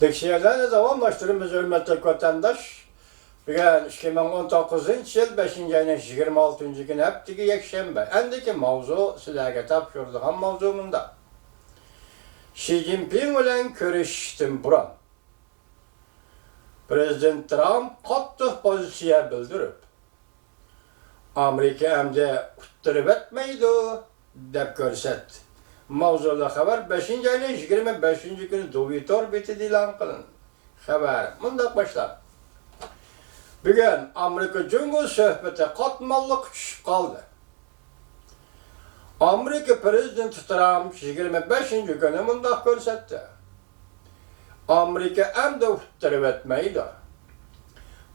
Diksiyelerini davamlaştırımız hürmetli vatandaş. Bugün 2019 yıl 5. ayının 26. günü heptiki yekşembe. Endiki mavzu sizlerge tapşırdıgan mavzumunda. Xi Jinping ile görüştüm buran. Prezident Trump qattiq pozitsiya bildirib, Amerika emde uttirib etmeydi deb ko'rsatdi. Mavzuda xabar 5. ayının 25. günü Twitter betida e'lon qilindi. Xabar mundaq başlar. Bugün Amerika-Jungo söhbeti qatmalliq tushib qoldi. Amerika prezidenti Trump 25. günü mundaq ko'rsatdi. Amerika emde uttirib etmeydi.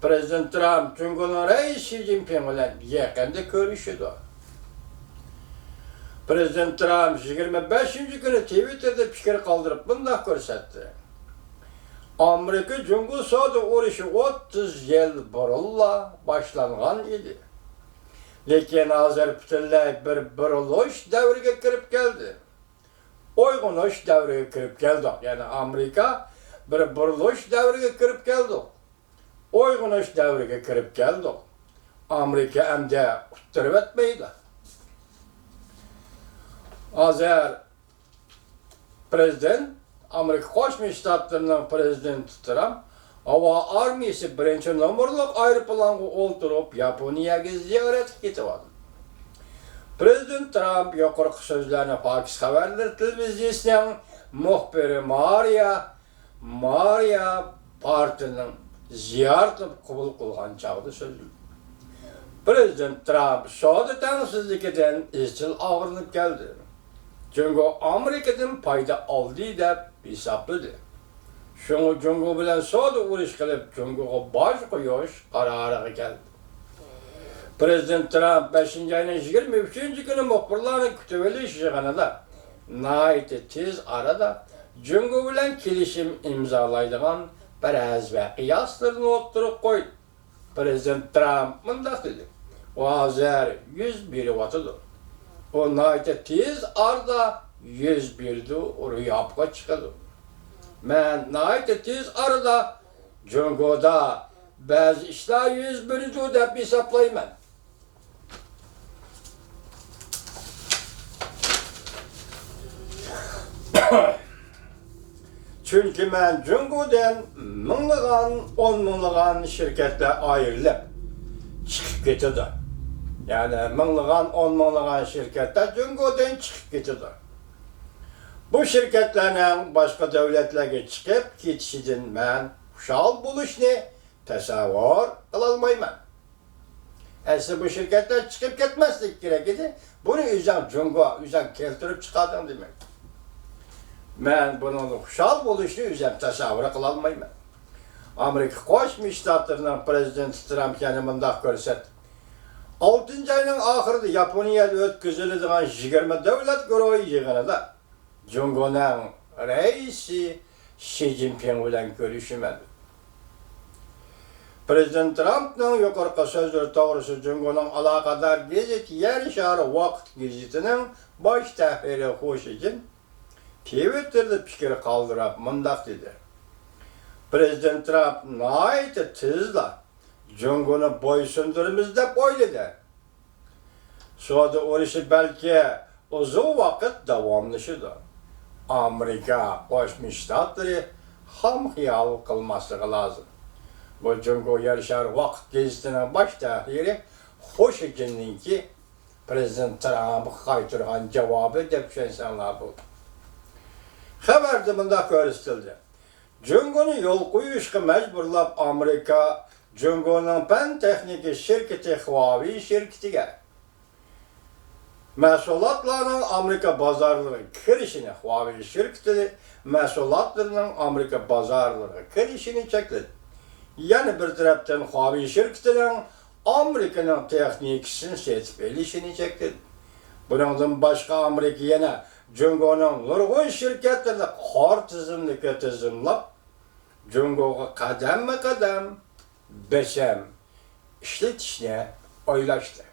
Prezident Trump Jungo'nun reisi Xi Jinping ile yaqinda görüşüdü. Prezident Trump 25. günü Twitter'da fikir kaldırıp bundan ko'rsatdi. Amerika Jungo savdo urushi 30 yıl burulla başlangan idi. Lekin hozir butunlay bir buruluş davriga kirib keldi. Uyg'unish davriga kirib keldi. Yani Amerika bir buruluş davriga kirib keldi. Uyg'unish davriga kirib keldi. Amerika emde uttirib etmeydi. Hozir prezident Amerika Qo'shma Shtatlarining prezidenti Trump havo armiyasi birinchi nomerlik aeroplanga o'ltirib Yaponiyaga ziyoratga ketyapti. Prezident Trump yuqorqi so'zlarni Fox xabarlar televiziyasining muxbiri Maria Partining ziyoratini qabul qilgan chog'da so'zladi. Prezident Trump savdo tengsizligidan izchil og'rinib keldi. Jungo Amerikadan payda oldi deb hisobladi. Shunga Jungo bilan savdo urush qilib, Jungoga bosh qo'yish qaroriga keldi. Prezident Trump 5. ayının 23. günü muxbirlarni kutib olish yig'inida nihoyatda tez arada Jungo bilan kelishim imzolaydigan ba'zi voqealarni o'ttirib qo'ydi. Prezident Trump mundaq dedi: "Hozir 100 beryapti. O nihoyatda tez arada 100 berdi, ro'yobga chiqadi. Men nihoyatda tez arada Jungoda ba'zi ishlar 100 berdi deb hisoblayman." Çünkü ben Jungo'dan minglığan, 10 minglığan şirketler ayrılıp çıkıp getirdi. Yani minglığan, 10 minglığan şirketler Jungo'dan çıkıp getirdi. Bu şirketlerin başka devletlerine çıkıp gitişidin ben uşal buluşunu tasavvur kılalmayman. Aslında bu şirketler çıkıp gitmezdik gerekidi. Bunu üzerine Jungo üzerine keltirip çıkardım demek. Ben bunun uşal buluşunu üzerine tasavvur kılalmayman. Amerika Qo'shma Shtatlarining prezidenti Trump yanımında ko'rsatdi. 6. ayının ahirida Yaponiyada o'tkaziladigan 20 davlat guruhi yig'inida Jungo'ning reisi Xi Jinping bilan ko'rishmadi. Prezident Trumpning yuqorqi so'zlari to'g'risi Jungo'ning aloqador gazeti Yer shari vaqt gazetining bosh tahriri Xo'shijin Twitter'da fikir qoldirib mundaq dedi: Prezident Trump nihoyatda tezda Jungo'ni bo'ysundiramiz deb o'yladi. Savdo urushi balki uzun vaqt davomlashadi. Amerika Qo'shma Shtatlari ham xiyol qilmasligi lozim. Bu Jungo Yer shari vaqt gazetining bosh tahriri Xo'shijinninki Prezident Trump qaytargan javobi deb tushunsanlar bu. Xabarda bundaq ko'rsatildi. Jungo'ni yo'l qo'yishga majburlab Amerika Jungo'ning pan texnika şirketi Huawei şirketiga mahsulotlarning Amerika bozorlariga kirishini Huawei şirketi mahsulotlarining Amerika bozorlariga kirishini chekladi. Yana bir tarafdan Huawei şirketining Amerikaning texnikasini setib olishini chekladi. Bundan boshqa Amerika yana Jungo'ning nurg'un shirkatlarida qor tizimini tizimlab Jungo'ga qadam-qadam besham ishlatishni o'ylashdi.